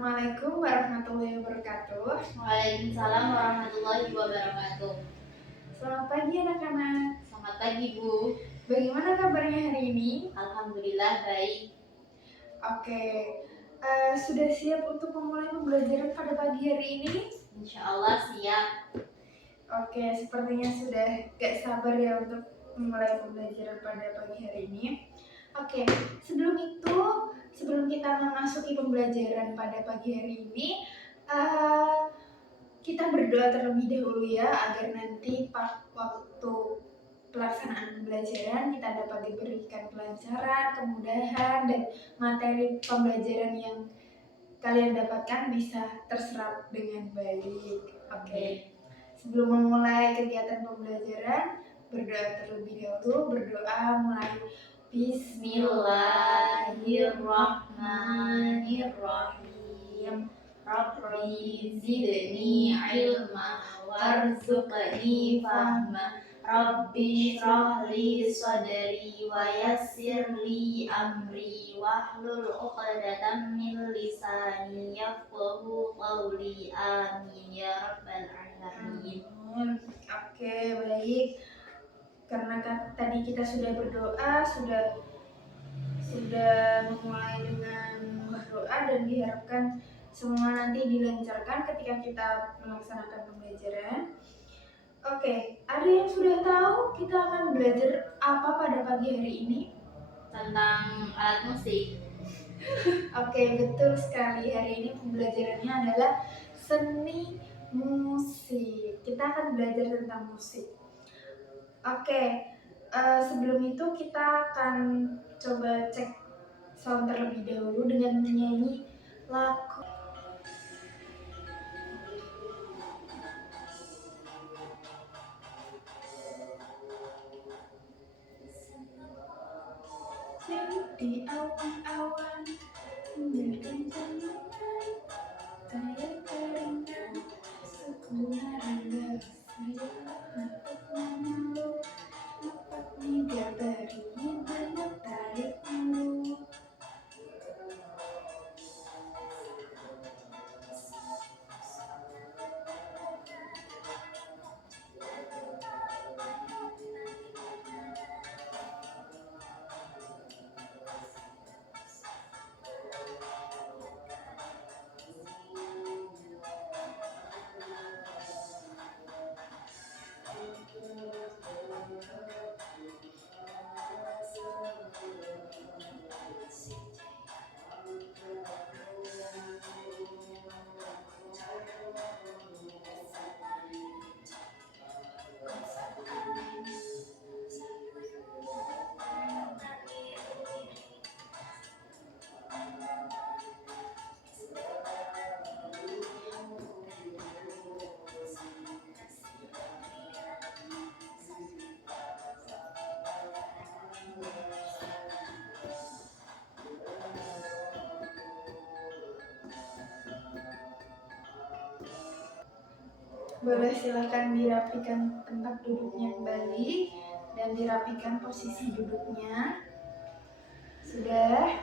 Assalamualaikum warahmatullahi wabarakatuh. Waalaikumsalam warahmatullahi wabarakatuh. Selamat pagi anak-anak. Selamat pagi Bu. Bagaimana kabarnya hari ini? Alhamdulillah baik. Oke, sudah siap untuk memulai pembelajaran pada pagi hari ini? Insya Allah siap. Oke, sepertinya sudah gak sabar ya untuk memulai pembelajaran pada pagi hari ini. Oke, sebelum kita memasuki pembelajaran pada pagi hari ini, kita berdoa terlebih dahulu ya, agar nanti waktu pelaksanaan pembelajaran kita dapat diberikan kelancaran, kemudahan, dan materi pembelajaran yang kalian dapatkan bisa terserap dengan baik. Oke. Sebelum memulai kegiatan pembelajaran, berdoa terlebih dahulu. Berdoa mulai. Bismillahirrahmanirrahim. Rabbi zidni ilma warzuqni fahma. Rabbi shrah li sadri wa yassir li amri wahlul 'uqdatam min lisani yafqahu qawli. Amin ya rabbal alamin. Oke, baik. Karena tadi kita sudah berdoa, sudah memulai dengan berdoa dan diharapkan semua nanti dilancarkan ketika kita melaksanakan pembelajaran. Oke, ada yang sudah tahu kita akan belajar apa pada pagi hari ini? Tentang alat musik. Oke, betul sekali. Hari ini pembelajarannya adalah seni musik. Kita akan belajar tentang musik. Oke, sebelum itu kita akan coba cek sound terlebih dahulu dengan menyanyi lagu. Di awan-awan berkencang kayak keringat sekunaranda saya dapat memeluk dapat digabari banyak tarikmu. Boleh silakan dirapikan tempat duduknya kembali dan dirapikan posisi duduknya. Sudah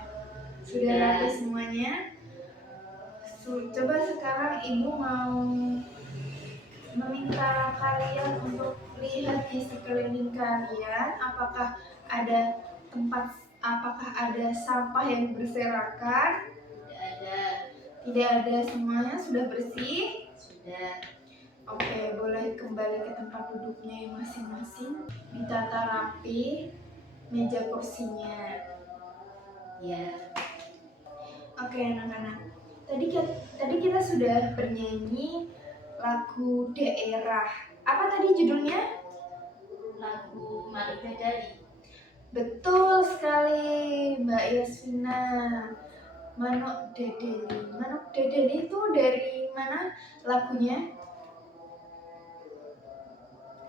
rapi semuanya. Coba sekarang ibu mau meminta kalian untuk lihat di sekeliling kalian, apakah ada sampah yang berserakan? Tidak ada, semuanya sudah bersih? Sudah. Oke, boleh kembali ke tempat duduknya masing-masing. Ditata rapi meja kursinya. Ya. Oke anak-anak, tadi kita sudah bernyanyi lagu daerah. Apa tadi judulnya? Lagu Manuk Dadali. Betul sekali Mbak Yasvina. Manuk Dadali. Manuk Dadali itu dari mana lagunya?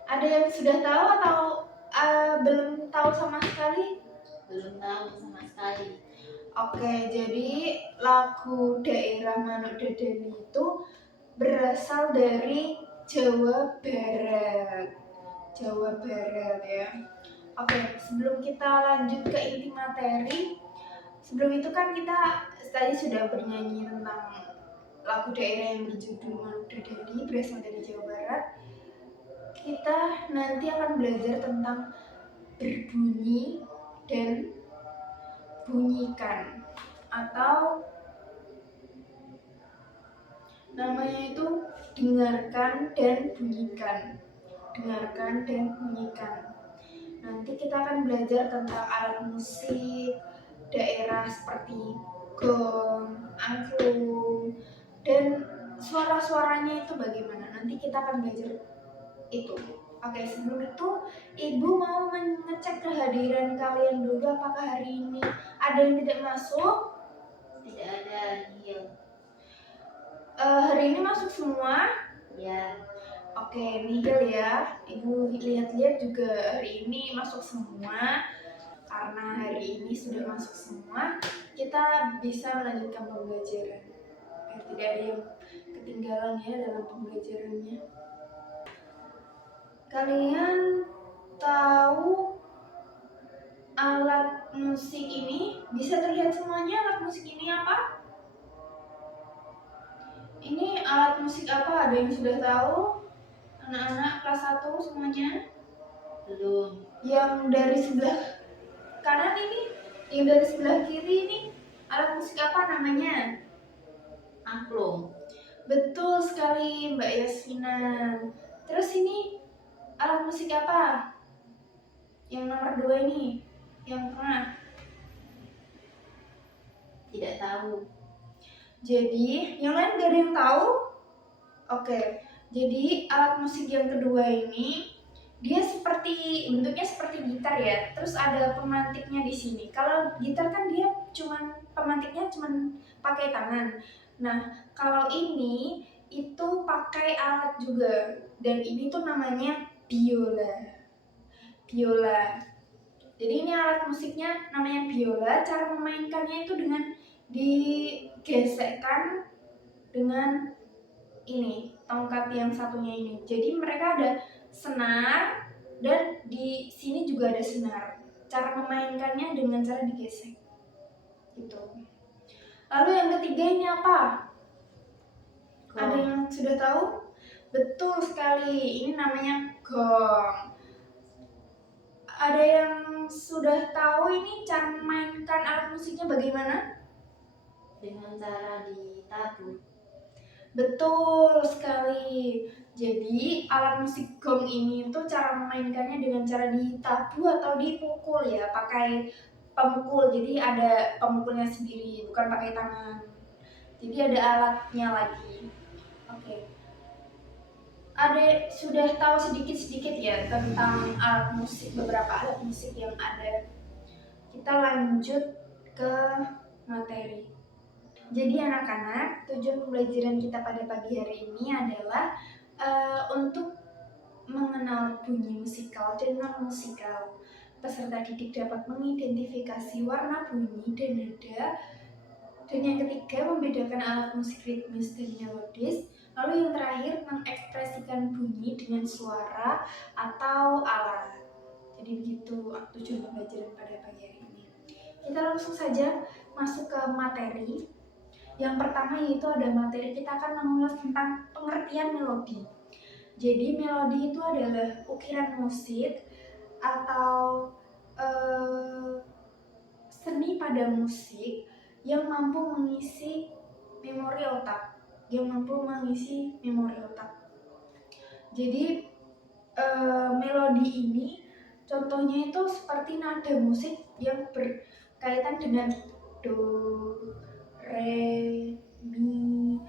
Ada yang sudah tahu atau belum tahu sama sekali? Belum tahu sama sekali. Oke, jadi lagu daerah Manuk Dadali itu berasal dari Jawa Barat. Jawa Barat ya. Oke, sebelum kita lanjut ke inti materi, sebelum itu kan kita tadi sudah bernyanyi tentang lagu daerah yang berjudul Maluku Dadali berasal dari Jawa Barat. Kita nanti akan belajar tentang berbunyi dan bunyikan, atau namanya itu dengarkan dan bunyikan. Dengarkan dan bunyikan. Nanti kita akan belajar tentang alat musik daerah seperti gong, angklung, dan suara-suaranya itu bagaimana. Nanti kita akan belajar itu. Oke, sebelum itu Ibu mau mengecek kehadiran kalian dulu, apakah hari ini ada yang tidak masuk? Tidak ada, nihil. Hari ini masuk semua? Ya, Oke, nihil ya. Ibu lihat-lihat juga hari ini masuk semua. Karena hari ini sudah masuk semua, kita bisa melanjutkan pembelajaran. Biar tidak ada yang ketinggalan ya dalam pembelajarannya. Kalian tahu alat musik ini? Bisa terlihat semuanya alat musik ini apa? Ini alat musik apa? Ada yang sudah tahu? Anak-anak kelas 1 semuanya? belum. Yang dari sebelah kanan ini, yang dari sebelah kiri ini alat musik apa namanya? Angklung. Betul sekali Mbak Yasmina. Terus ini alat musik apa? Yang nomor 2 ini, yang pernah. Tidak tahu. Jadi, yang lain gak ada yang tahu? Oke, jadi alat musik yang kedua ini dia bentuknya seperti gitar ya. Terus ada pemantiknya di sini. Kalau gitar kan dia pemantiknya cuman pakai tangan. Nah, kalau ini itu pakai alat juga. Dan ini tuh namanya biola. Biola. Jadi ini alat musiknya namanya biola. Cara memainkannya itu dengan digesekkan dengan ini tongkat yang satunya ini. Jadi mereka ada senar dan di sini juga ada senar. Cara memainkannya dengan cara digesek. Gitu. Lalu yang ketiga ini apa? Ada Gong. yang sudah tahu? Betul sekali. Ini namanya gong. Ada yang sudah tahu ini cara memainkan alat musiknya bagaimana? Dengan cara ditabuk. Betul sekali. Jadi alat musik gong ini tuh cara memainkannya dengan cara ditabu atau dipukul ya, pakai pemukul. Jadi ada pemukulnya sendiri, bukan pakai tangan. Jadi ada alatnya lagi. Oke. Ada sudah tahu sedikit-sedikit ya tentang alat musik, beberapa alat musik yang ada. Kita lanjut ke materi. Jadi anak-anak, tujuan pembelajaran kita pada pagi hari ini adalah untuk mengenal bunyi musikal dan non musikal. Peserta didik dapat mengidentifikasi warna bunyi dan nada. Dan yang ketiga, membedakan alat musik ritmis dan melodis. Lalu yang terakhir, mengekspresikan bunyi dengan suara atau alat. Jadi begitu tujuan pembelajaran pada pagi hari ini. Kita langsung saja masuk ke materi. Yang pertama yaitu ada materi, kita akan mengulas tentang pengertian melodi. Jadi melodi itu adalah ukiran musik atau seni pada musik yang mampu mengisi memori otak. Jadi melodi ini contohnya itu seperti nada musik yang berkaitan dengan do, re, mi,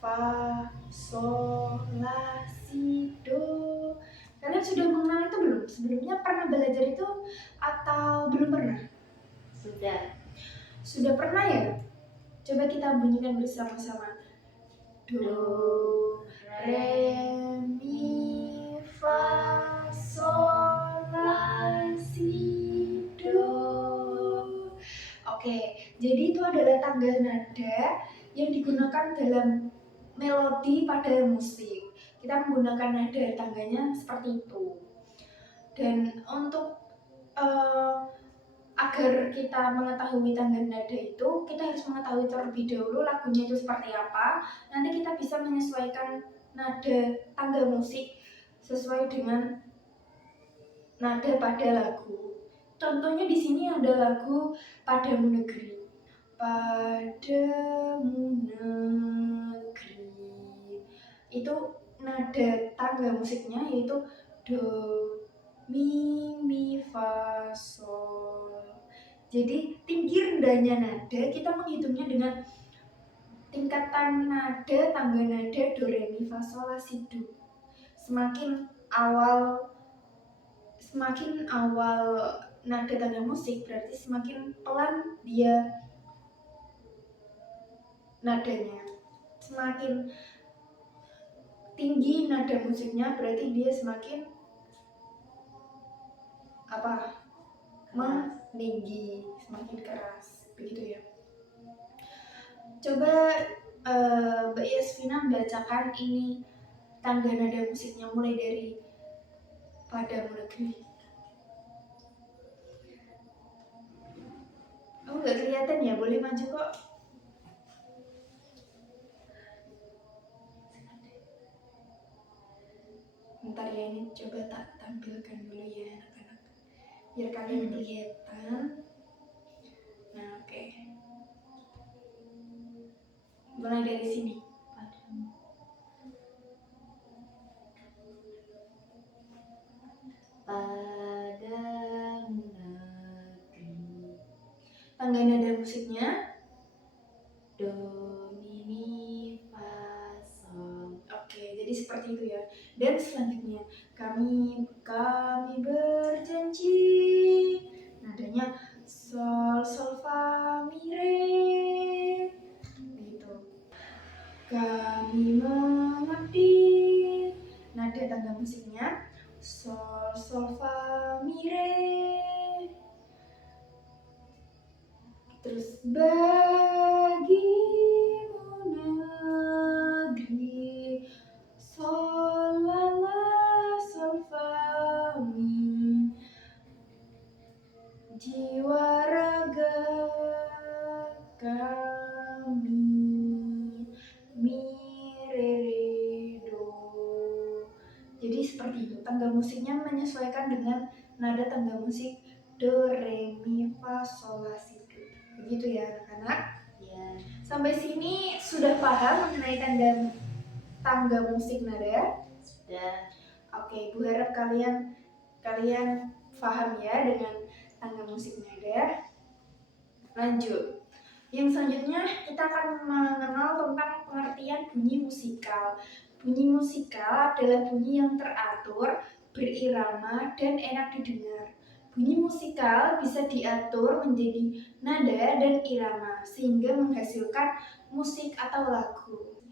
fa, sol, la, si, do. Kalian sudah mengenal itu belum? Sebelumnya pernah belajar itu atau belum pernah? Sudah. Sudah pernah ya? Coba kita bunyikan bersama-sama. Do, re, mi, fa, sol, la, si, do. Oke, jadi itu adalah tangga nada yang digunakan dalam melodi pada musik. Kita menggunakan nada tangganya seperti itu. Dan untuk agar kita mengetahui tangga nada itu, kita harus mengetahui terlebih dahulu lagunya itu seperti apa. Nanti kita bisa menyesuaikan nada tangga musik sesuai dengan nada pada lagu. Contohnya di sini ada lagu Padamu Negeri. Padamu Negeri. Itu nada tangga musiknya yaitu do, mi, fa, sol. Jadi tinggi rendahnya nada kita menghitungnya dengan tingkatan nada tangga nada do, re, mi, fa, sol, la, si, do. Semakin awal nada tangga musik berarti semakin pelan dia nadanya. Semakin tinggi nada musiknya berarti dia semakin meninggi, semakin keras, begitu ya. Coba Mbak Yasvina bacakan ini tangga nada musiknya mulai dari Padamu Negeri. Oh, nggak kelihatan ya, boleh maju kok. Bentar ya, ini coba tak tampilkan dulu ya anak-anak, biar kalian kelihatan. Nah, oke. Mulai dari sini. Padamu negeri. Tangga nada musiknya Do, mi, fa, sol. oke, jadi seperti itu ya. Dan selanjutnya kami berjanji, nadanya sol, sol, fa, mi, re, begitu. Kami mengerti, nada tangga musiknya sol, sol, fa, mi, re. Terus bagimu negeri sol, la, la, sol, fa, mi, jiwa raga kami, mi, re, re, do. Jadi seperti itu, tangga musiknya menyesuaikan dengan nada tangga musik do, re, mi, fa, sol, la, si, do. Begitu ya anak-anak. Ya. Sampai sini sudah paham mengenai tangga musik nada? Sudah. Oke, Ibu harap kalian paham ya dengan tangga musik nada. Lanjut. Yang selanjutnya kita akan mengenal tentang pengertian bunyi musikal. Bunyi musikal adalah bunyi yang teratur, berirama, dan enak didengar. Bunyi musikal bisa diatur menjadi nada dan irama sehingga menghasilkan musik atau lagu.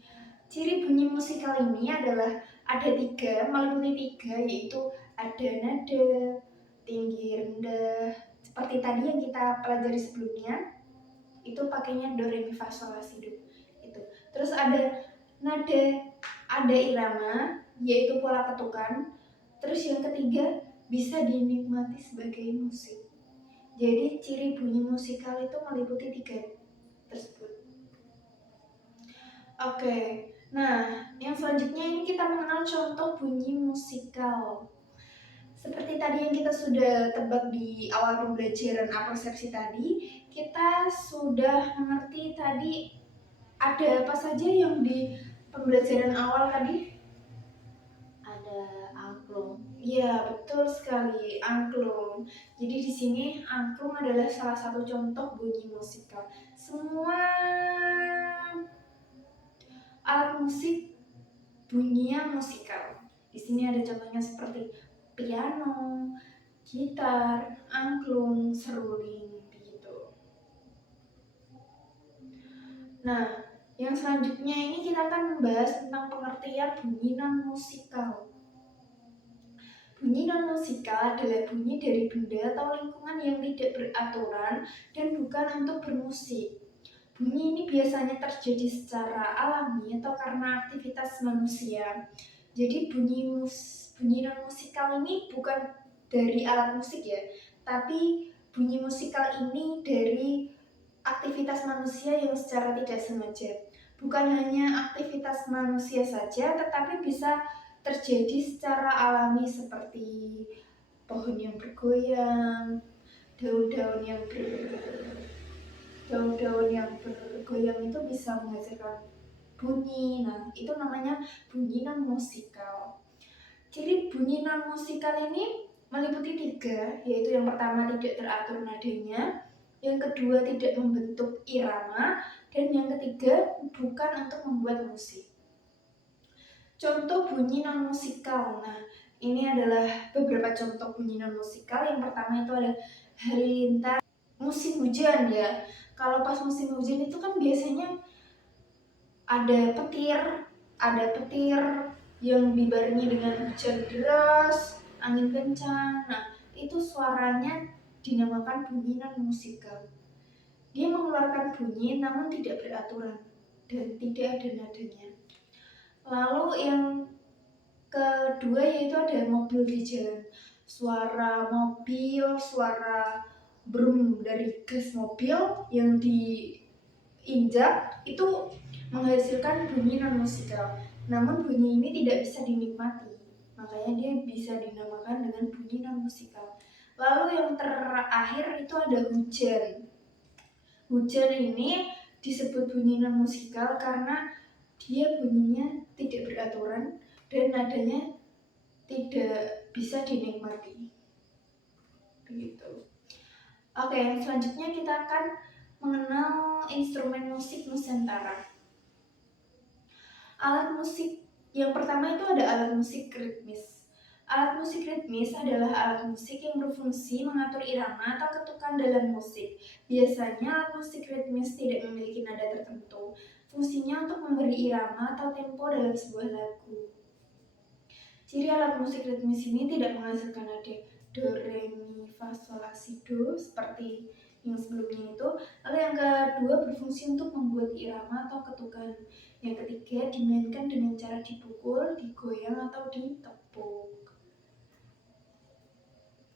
Ciri bunyi musikal ini adalah ada meliputi tiga, yaitu ada nada, tinggi, rendah. Seperti tadi yang kita pelajari sebelumnya, itu pakainya do, re, mi, fa, sol, la, si, do. Itu. Terus ada nada, ada irama, yaitu pola ketukan. Terus yang ketiga, bisa dinikmati sebagai musik. Jadi ciri bunyi musikal itu meliputi tiga tersebut. Oke, nah yang selanjutnya ini kita mengenal contoh bunyi musikal. Seperti tadi yang kita sudah tebak di awal pembelajaran apersepsi tadi, kita sudah mengerti tadi ada apa saja yang di pembelajaran awal tadi? Ada angklung. Iya, betul sekali, angklung. Jadi di sini angklung adalah salah satu contoh bunyi musikal. Semua alat musik bunyinya musikal. Di sini ada contohnya seperti piano, gitar, angklung, seruling, begitu. Nah, yang selanjutnya ini kita akan membahas tentang pengertian bunyi non musikal. Bunyi non musikal adalah bunyi dari benda atau lingkungan yang tidak beraturan dan bukan untuk bermusik. Bunyi ini biasanya terjadi secara alami atau karena aktivitas manusia. Jadi bunyi non musikal ini bukan dari alat musik ya, tapi bunyi musikal ini dari aktivitas manusia yang secara tidak sengaja. Bukan hanya aktivitas manusia saja, tetapi bisa terjadi secara alami seperti pohon yang bergoyang, daun-daun yang bergoyang itu bisa menghasilkan bunyi. Nah, itu namanya bunyi non musikal. Ciri bunyi non musikal ini meliputi 3, yaitu yang pertama tidak teratur nadanya, yang kedua tidak membentuk irama, dan yang ketiga bukan untuk membuat musik. Contoh bunyi non musikal. Nah, ini adalah beberapa contoh bunyi non musikal. Yang pertama itu ada halilintar musim hujan ya. Kalau pas musim hujan itu kan biasanya ada petir yang dibarengi dengan hujan deras, angin kencang. Nah, itu suaranya dinamakan bunyi non musikal. Dia mengeluarkan bunyi namun tidak beraturan dan tidak ada nadanya. Lalu yang kedua yaitu ada mobil di jalan. Suara mobil, suara brum dari gas mobil yang diinjak itu menghasilkan bunyi non musikal. Namun bunyi ini tidak bisa dinikmati, makanya dia bisa dinamakan dengan bunyi non musikal. Lalu yang terakhir itu ada hujan. Hujan ini disebut bunyi non musikal karena dia bunyinya tidak beraturan dan nadanya tidak bisa dinikmati. Begitu. Oke, yang selanjutnya kita akan mengenal instrumen musik Nusantara. Alat musik yang pertama itu ada alat musik ritmis. Alat musik ritmis adalah alat musik yang berfungsi mengatur irama atau ketukan dalam musik. Biasanya alat musik ritmis tidak memiliki nada tertentu. Fungsinya untuk memberi irama atau tempo dalam sebuah lagu. Ciri alat musik ritmis ini tidak menghasilkan nada do, re, mi, fa, sol, la, si, do seperti yang sebelumnya itu. Lalu yang kedua berfungsi untuk membuat irama atau ketukan. Yang ketiga dimainkan dengan cara dipukul, digoyang atau ditepuk.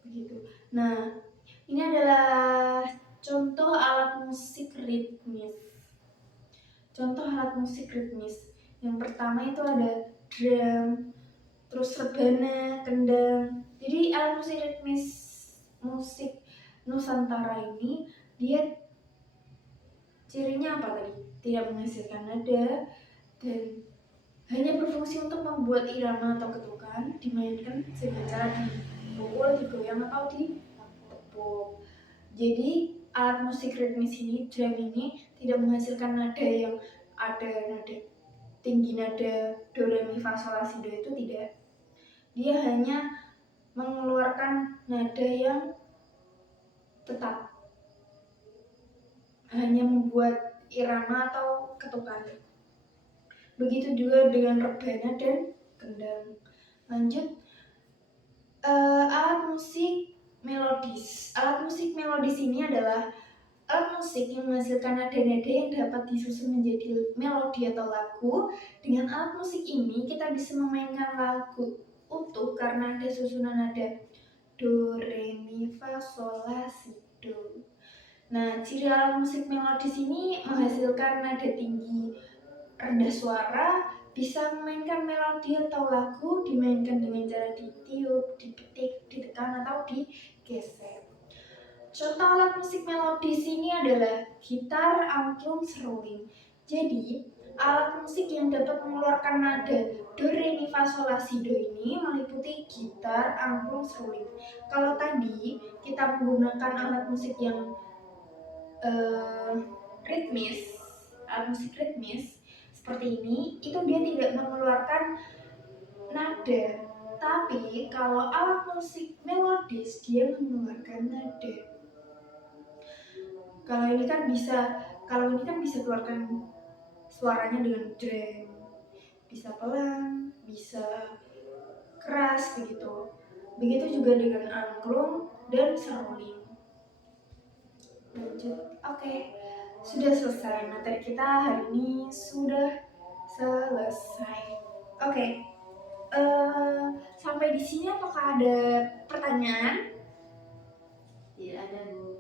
Begitu. Nah, ini adalah contoh alat musik ritmis. Contoh alat musik ritmis. Yang pertama itu ada drum, terus rebana, kendang. Jadi alat musik ritmis musik Nusantara ini dia cirinya apa tadi? Tidak menghasilkan nada dan hanya berfungsi untuk membuat irama atau ketukan, dimainkan dengan cara dipukul, digoyang atau ditepuk. Jadi alat musik ritmis ini, drum ini tidak menghasilkan nada yang ada nada tinggi, nada do, re, mi, fa, sol, la, si, do itu tidak. Dia hanya mengeluarkan nada yang tetap, hanya membuat irama atau ketukan. Begitu juga dengan rebana dan kendang. Lanjut, alat musik melodis. Alat musik melodis ini adalah alat musik yang menghasilkan nada-nada yang dapat disusun menjadi melodi atau lagu. Dengan alat musik ini kita bisa memainkan lagu utuh karena ada susunan nada do, re, mi, fa, sol, la, si, do. Nah, ciri alat musik melodis ini menghasilkan nada tinggi, rendah suara, bisa memainkan melodi atau lagu, dimainkan dengan cara ditiup, dipetik, ditekan, atau digeser. Contoh alat musik melodis ini adalah gitar, angklung, seruling. Jadi, alat musik yang dapat mengeluarkan nada do, re, mi, fa, sol, la, si, do ini meliputi gitar, angklung, seruling. Kalau tadi kita menggunakan alat musik yang ritmis, alat musik ritmis seperti ini, itu dia tidak mengeluarkan nada. Tapi kalau alat musik melodis dia mengeluarkan nada. Kalau ini kan bisa keluarkan suaranya dengan drum, bisa pelan, bisa keras begitu. Begitu juga dengan angklung dan seruling. Lanjut, oke. Sudah selesai materi kita hari ini, sudah selesai. Oke. Sampai di sini apakah ada pertanyaan? Tidak ada, Bu.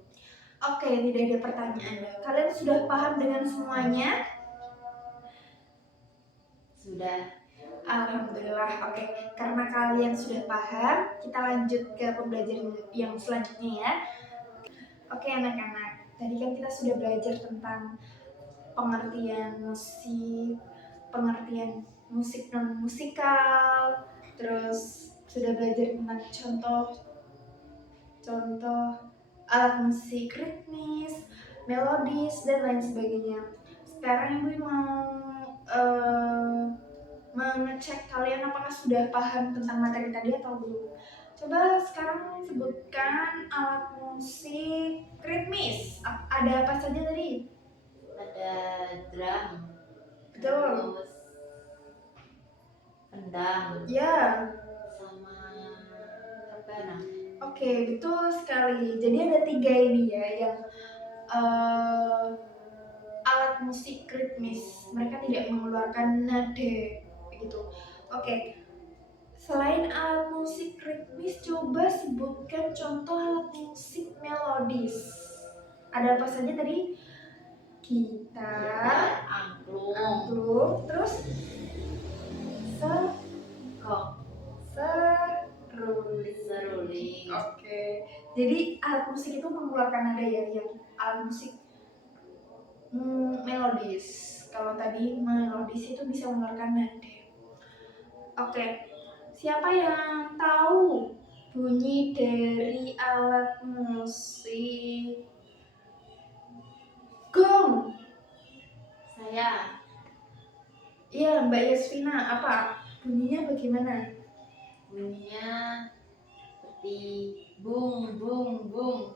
tidak ada pertanyaan. Kalian sudah paham dengan semuanya? Sudah. Alhamdulillah. Oke, karena kalian sudah paham, kita lanjut ke pembelajaran yang selanjutnya ya. Oke anak-anak, tadi kan kita sudah belajar tentang pengertian musik non musikal, terus sudah belajar tentang contoh alat musik ritmis, melodis dan lain sebagainya. Sekarang Ibu mau mengecek kalian apakah sudah paham tentang materi tadi atau belum. Coba sekarang sebutkan alat musik ritmis. Ada apa saja tadi? Ada drum. Betul. Terus kendang. Ya. Sama rebana. Oke, betul sekali. Jadi ada 3 ini ya yang alat musik ritmis. Mereka tidak mengeluarkan nada begitu. Oke. Selain alat musik ritmis, coba sebutkan contoh alat musik melodis. Ada apa saja tadi? Gitar, angklung, terus seruling. Oke. Jadi alat musik itu mengeluarkan nada ya, yang alat musik melodis. Kalau tadi melodis itu bisa mengeluarkan nada. Oke. Siapa yang tahu bunyi dari alat musik gong? Saya. Iya, Mbak Yasvina. Apa bunyinya bagaimana? Bunyinya seperti bung bung bung.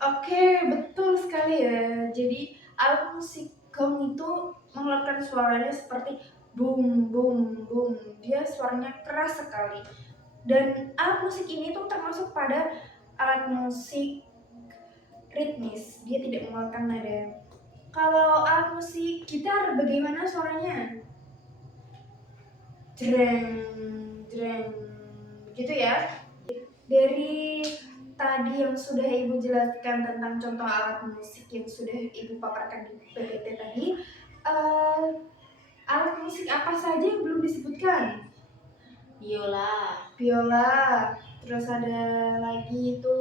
Oke, betul sekali ya. Jadi alat musik gong itu mengeluarkan suaranya seperti bung bung bung. Dia suaranya keras sekali. Dan alat musik ini tuh termasuk pada alat musik ritmis. Dia tidak mengeluarkan nada. Kalau alat musik gitar bagaimana suaranya? Jreng, jreng, gitu ya. Dari tadi yang sudah Ibu jelaskan tentang contoh alat musik yang sudah Ibu paparkan di PPT tadi, alat musik apa saja yang belum disebutkan? Biola, terus ada lagi itu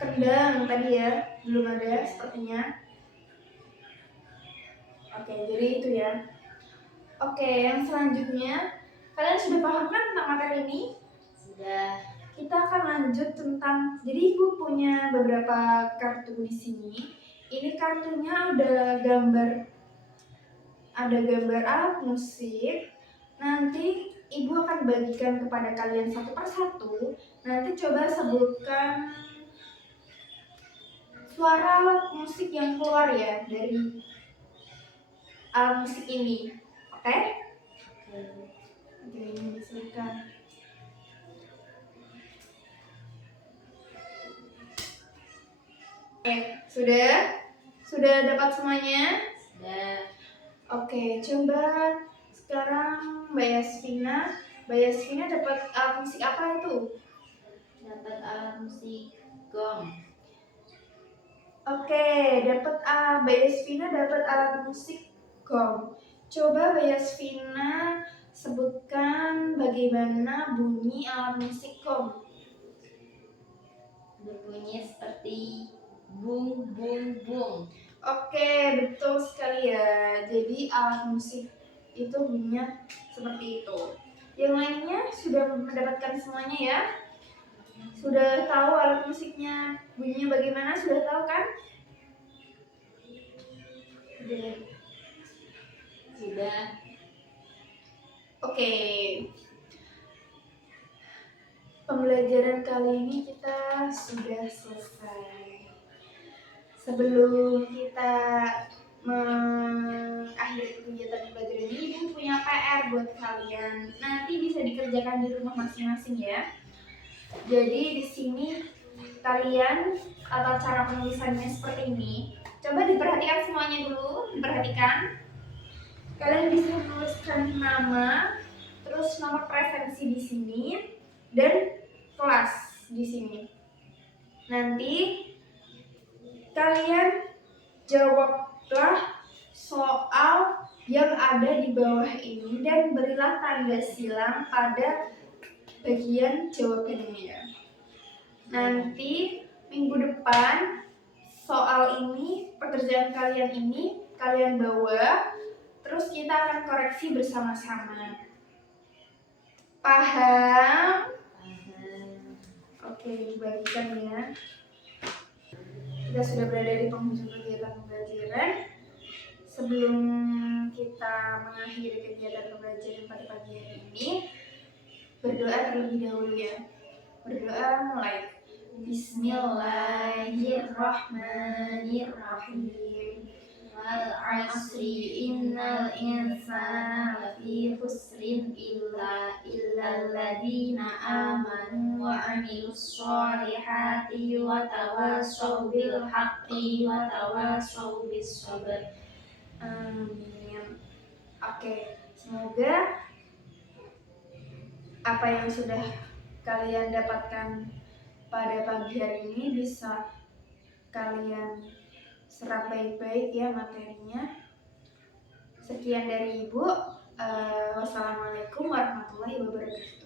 kendang tadi ya, belum ada sepertinya. Oke, jadi itu ya. Oke, yang selanjutnya, kalian sudah paham kan tentang materi ini? Sudah. Kita akan lanjut tentang, jadi Ibu punya beberapa kartu di sini. Ini kartunya ada gambar alat musik. Nanti Ibu akan bagikan kepada kalian satu persatu. Nanti coba sebutkan suara alat musik yang keluar ya dari alat musik ini. Oke? Oke, ini disebutkan. Oke, sudah dapat semuanya? Sudah. Oke, coba sekarang Mbak Yasvina dapat alat musik apa itu? Dapat alat musik gong. Oke, Mbak Yasvina dapat alat musik gong. Coba Mbak Yasvina sebutkan bagaimana bunyi alat musik gong. Berbunyi seperti bung bung bung. Oke, betul sekali ya. Jadi alat musik itu bunyinya seperti itu. Yang lainnya sudah mendapatkan semuanya ya? Sudah tahu alat musiknya bunyinya bagaimana? Sudah tahu kan? Sudah. Oke. Pembelajaran kali ini kita sudah selesai. Sebelum kita mengakhiri kegiatan pembelajaran ini, Ibu punya PR buat kalian. Nanti bisa dikerjakan di rumah masing-masing ya. Jadi di sini kalian atau cara penulisannya seperti ini. Coba diperhatikan semuanya dulu, diperhatikan. Kalian bisa menuliskan nama, terus nomor presensi di sini. dan kelas di sini. Nanti kalian jawablah soal yang ada di bawah ini dan berilah tanda silang pada bagian jawabannya ya. Nanti minggu depan soal ini, pekerjaan kalian ini kalian bawa, terus kita akan koreksi bersama-sama. Paham? Oke, dibagikan ya. Kita sudah berada di penghujung kegiatan pembelajaran. Sebelum kita mengakhiri kegiatan pembelajaran pada pagi hari ini, berdoa terlebih dahulu ya. Berdoa mulai. Bismillahirrahmanirrahim. Wal asri innal insana lafi khusrin illa alladziina amanu wa 'amilus sholihati wa tawassaw bil haqqi wa tawassaw bis sabr. Amin. Oke, semoga apa yang sudah kalian dapatkan pada pagi hari ini bisa kalian serap baik-baik ya materinya. Sekian dari Ibu. Wassalamualaikum warahmatullahi wabarakatuh.